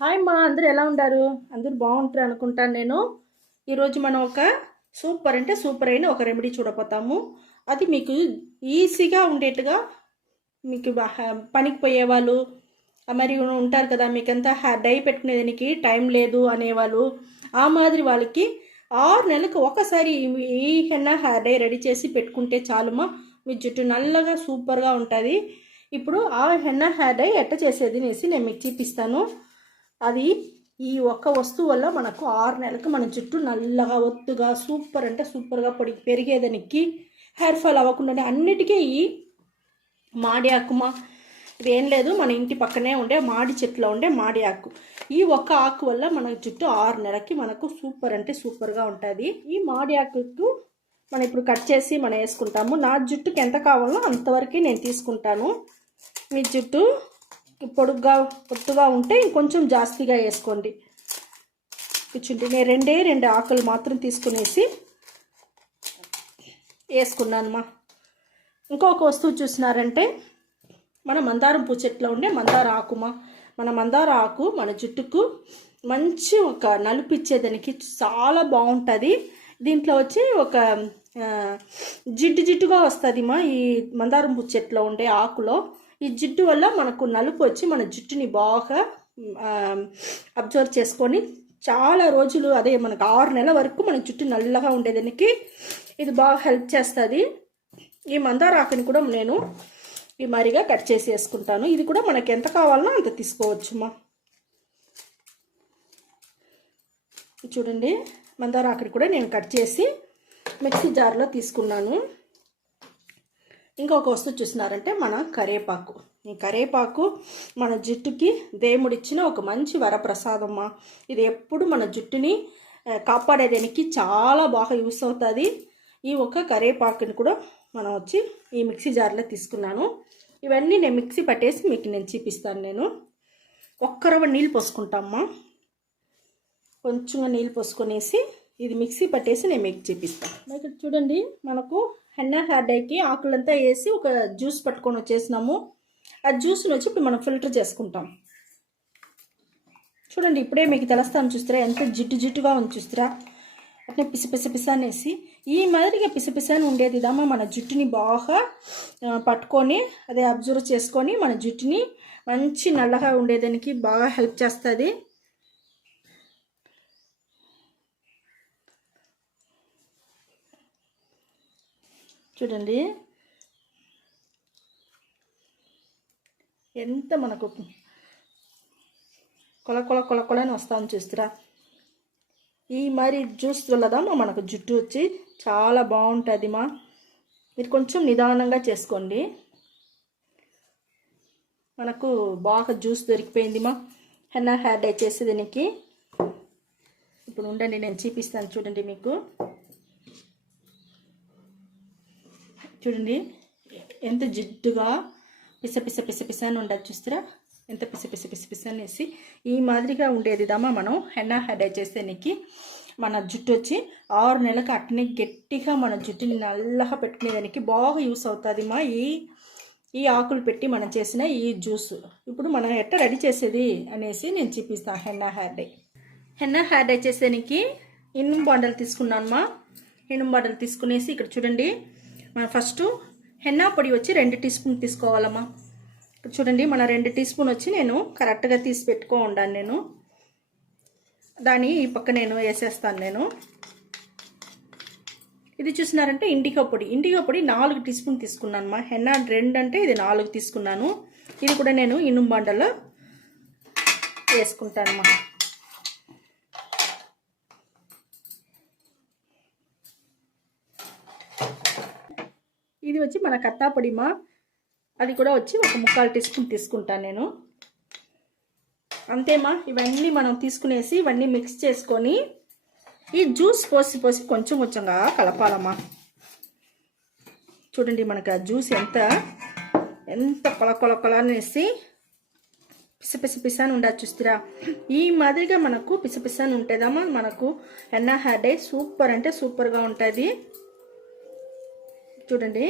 Hi మా అందరూ ఎలా ఉండారు? అందరూ బాగుంటారు అనుకుంటాను నేను. ఈరోజు మనం ఒక సూపర్ అయిన ఒక రెమెడీ చూడపోతాము. అది మీకు ఈజీగా ఉండేట్టుగా మీకు పనికి పోయేవాళ్ళు మరి ఉంటారు కదా, మీకంతా డై పెట్టుకునేదానికి టైం లేదు అనేవాళ్ళు, ఆ మాదిరి వాళ్ళకి 6 నెలలకు ఒకసారి ఈ హెన్నా హెయిర్ డై రెడీ చేసి పెట్టుకుంటే చాలుమా, మీ జుట్టు నల్లగా సూపర్గా ఉంటుంది. ఇప్పుడు ఆ హెన్నా హెయిర్ డై ఎట్ట చేసేది అనేసి నేను మీకు చూపిస్తాను. అది ఈ ఒక్క వస్తువు వల్ల మనకు 6 నెలలకు మన జుట్టు నల్లగా ఒత్తుగా సూపర్ అంటే సూపర్గా పెరిగేదానికి, హెయిర్ ఫాల్ అవ్వకుండా అన్నిటికీ ఈ మాడి ఆకుమా. ఇదేం లేదు, మన ఇంటి పక్కనే ఉండే మాడి చెట్లో ఉండే మాడి ఆకు. ఈ ఒక్క ఆకు వల్ల మన జుట్టు 6 నెలలకి మనకు సూపర్ అంటే సూపర్గా ఉంటుంది. ఈ మాడి ఆకుకు మనం ఇప్పుడు కట్ చేసి మనం వేసుకుంటాము. నా జుట్టుకి ఎంత కావాలో అంతవరకు నేను తీసుకుంటాను. మీ జుట్టు పొడుగ్గా పొట్టుగా ఉంటే ఇంకొంచెం జాస్తిగా వేసుకోండి. కూర్చుంటే నేను రెండు ఆకులు మాత్రం తీసుకునేసి వేసుకున్నానమ్మా. ఇంకొక వస్తువు చూసినారంటే మన మందారం పూ చెట్లో ఉండే మందార ఆకుమా. మన మందార ఆకు మన జుట్టుకు మంచి ఒక నలుపు ఇచ్చేదానికి చాలా బాగుంటుంది. దీంట్లో వచ్చి ఒక జిడ్డుగా వస్తుంది మా ఈ మందారం పూ చెట్లో ఉండే ఆకులో. ఈ జిడ్డు వల్ల మనకు నలుపు వచ్చి మన జుట్టుని బాగా అబ్జర్వ్ చేసుకొని చాలా రోజులు, అదే మనకు 6 నెలల వరకు మన జుట్టు నల్లగా ఉండేదానికి ఇది బాగా హెల్ప్ చేస్తుంది. ఈ మందార ఆకుని కూడా నేను ఈ మరిగా కట్ చేసి వేసుకుంటాను. ఇది కూడా మనకి ఎంత కావాలనో అంత తీసుకోవచ్చుమా. చూడండి, మందార ఆకుని కూడా నేను కట్ చేసి మిక్సీ జార్లో తీసుకున్నాను. ఇంకొక వస్తువు చూసినారంటే మన కరేపాకు. ఈ కరేపాకు మన జుట్టుకి దేవుడిచ్చిన ఒక మంచి వరప్రసాదమ్మా. ఇది ఎప్పుడు మన జుట్టుని కాపాడేదానికి చాలా బాగా యూస్ అవుతుంది. ఈ ఒక కరేపాకుని కూడా మనం వచ్చి ఈ మిక్సీ జార్లో తీసుకున్నాను. ఇవన్నీ నేను మిక్సీ పట్టేసి మీకు నేను చూపిస్తాను. నేను ఒక్క నీళ్ళు పోసుకుంటామ్మా. కొంచెంగా నీళ్ళు పోసుకొనేసి ఇది మిక్సీ పట్టేసి నేను మీకు చూపిస్తాను. ఇక్కడ చూడండి, మనకు హెన్నా హెయిర్ డైకి ఆకులంతా వేసి ఒక జ్యూస్ పట్టుకొని వచ్చేసినాము. ఆ జ్యూస్ని వచ్చి ఇప్పుడు మనం ఫిల్టర్ చేసుకుంటాం. చూడండి, ఇప్పుడే మీకు తెలుస్తాను చూస్తారా, ఎంత జిడ్డుగా ఉంది చూస్తారా. అట్నే పిస అనేసి ఈ మాదిరిగా పిసని ఉండేది ఇదమ్మా. మన జుట్టుని బాగా పట్టుకొని అదే అబ్జర్వ్ చేసుకొని మన జుట్టుని మంచి నల్లగా ఉండేదానికి బాగా హెల్ప్ చేస్తుంది. చూడండి ఎంత మనకు కొల అని వస్తాను చూస్తారా. ఈ మరి జ్యూస్ వల్లదమ్మా మనకు జుట్టు వచ్చి చాలా బాగుంటుంది మా. మీరు కొంచెం నిదానంగా చేసుకోండి. మనకు బాగా జ్యూస్ దొరికిపోయింది మా హెన్నా హెయిర్ డై చేసేదానికి. ఇప్పుడు ఉండండి, నేను చూపిస్తాను. చూడండి, మీకు చూడండి ఎంత జిడ్డుగా పిస అని ఉండదు చూస్తారా. ఎంత పిస అనేసి ఈ మాదిరిగా ఉండేది దమ్మా. మనం హెన్నా హెయిర్ డై చేసేదానికి మన జుట్టు వచ్చి 6 నెలలకు అట్నే గట్టిగా మన జుట్టుని నల్లగా పెట్టుకునేదానికి బాగా యూస్ అవుతుంది మా ఈ ఆకులు పెట్టి మనం చేసిన ఈ జ్యూస్. ఇప్పుడు మనం ఎట్ట రెడీ చేసేది అనేసి నేను చూపిస్తాను. హెన్నా హెయిర్ డై చేసేదానికి ఇనుము బాండలు తీసుకున్నాను మా. ఇనుము బాండలు తీసుకునేసి ఇక్కడ చూడండి, మనం ఫస్ట్ హెన్నా పొడి వచ్చి 2 టీ స్పూన్ తీసుకోవాలమ్మా. ఇక్కడ చూడండి, మన 2 టీ స్పూన్ వచ్చి నేను కరెక్ట్గా తీసి పెట్టుకో ఉండాను. నేను దాన్ని ఈ పక్క నేను వేసేస్తాను. నేను ఇది చూసినారంటే ఇండిగో పొడి 4 టీ స్పూన్ తీసుకున్నాను అమ్మా. హెన్నా 2 అంటే ఇది 4 తీసుకున్నాను. ఇది కూడా నేను ఇనుము బండలో వేసుకుంటానమ్మా. ఇది వచ్చి మన కత్తా పొడిమా. అది కూడా వచ్చి ఒక 3/4 టీ స్పూన్ తీసుకుంటాను నేను. అంతేమా. ఇవన్నీ మనం తీసుకునేసి ఇవన్నీ మిక్స్ చేసుకొని ఈ జ్యూస్ పోసి కొంచెంగా కలపాలమ్మా. చూడండి, మనకు ఆ జ్యూస్ ఎంత కొల అనేసి పిస అని ఉండదు చూస్తారా. ఈ మాదిరిగా మనకు పిస అని ఉంటుందమ్మా. మనకు హెన్నా హెయిర్ డై సూపర్ అంటే సూపర్గా ఉంటుంది. చూడండి,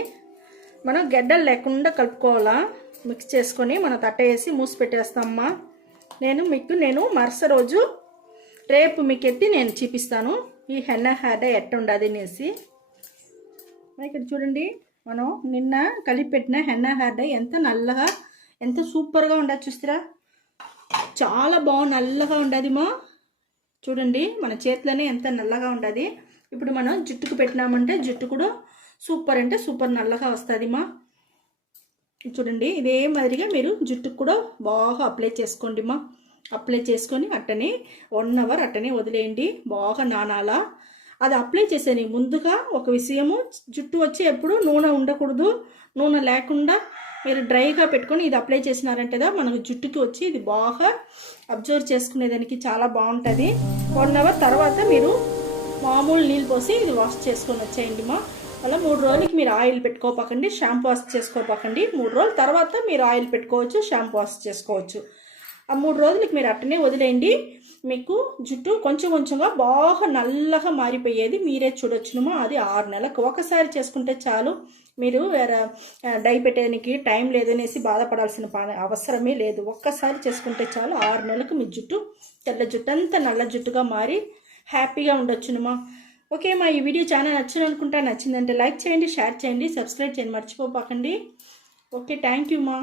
మనం గడ్డలు లేకుండా కలుపుకోవాలా. మిక్స్ చేసుకొని మనం తట్ట వేసి మూసి పెట్టేస్తామమ్మా. నేను మరుసటి రోజు రేపు మీకు ఎత్తి నేను చూపిస్తాను ఈ హెన్నా హెయిర్ డై ఎట్ట ఉండదు అనేసి. ఇక్కడ చూడండి, మనం నిన్న కలిపి పెట్టిన హెన్నా హెయిర్ డై ఎంత నల్లగా ఎంత సూపర్గా ఉండదు చూస్తారా, చాలా బాగా నల్లగా ఉండదు మా. చూడండి మన చేతిలోనే ఎంత నల్లగా ఉండదు. ఇప్పుడు మనం జుట్టుకు పెట్టినామంటే జుట్టు కూడా సూపర్ అంటే సూపర్ నల్లగా వస్తుంది మా. చూడండి ఇదే మాదిరిగా మీరు జుట్టుకు కూడా బాగా అప్లై చేసుకోండి మా. అప్లై చేసుకొని అట్టనే 1 అవర్ అట్టనే వదిలేయండి, బాగా నానాలా. అది అప్లై చేసేది ముందుగా ఒక విషయము, జుట్టు వచ్చి ఎప్పుడు నూనె ఉండకూడదు. నూనె లేకుండా మీరు డ్రైగా పెట్టుకొని ఇది అప్లై చేసినారంటేదా మనకు జుట్టుకి వచ్చి ఇది బాగా అబ్జర్వ్ చేసుకునేదానికి చాలా బాగుంటుంది. 1 అవర్ తర్వాత మీరు మామూలు నీళ్ళు పోసి ఇది వాష్ చేసుకొని వచ్చేయండి మా. అలా 3 రోజులకి మీరు ఆయిల్ పెట్టుకోపకండి, షాంపూ వాష్ చేసుకోపకండి. 3 రోజుల తర్వాత మీరు ఆయిల్ పెట్టుకోవచ్చు, షాంపూ వాష్ చేసుకోవచ్చు. ఆ 3 రోజులకి మీరు అట్టనే వదిలేయండి. మీకు జుట్టు కొంచెం కొంచెంగా బాగా నల్లగా మారిపోయేది మీరే చూడొచ్చునమా. అది 6 నెలలకు ఒకసారి చేసుకుంటే చాలు. మీరు డై పెట్టడానికి టైం లేదనేసి బాధపడాల్సిన అవసరమే లేదు. ఒక్కసారి చేసుకుంటే చాలు, 6 నెలలకు మీ జుట్టు తెల్ల జుట్టు అంతా నల్ల జుట్టుగా మారి హ్యాపీగా ఉండొచ్చునమా. ఓకే మా, ఈ వీడియో చాలా నచ్చిందనుకుంటా. నచ్చిందంటే లైక్ చేయండి, షేర్ చేయండి, సబ్స్క్రైబ్ చేయండి మర్చిపోకండి. ఓకే, థ్యాంక్ యూ మా.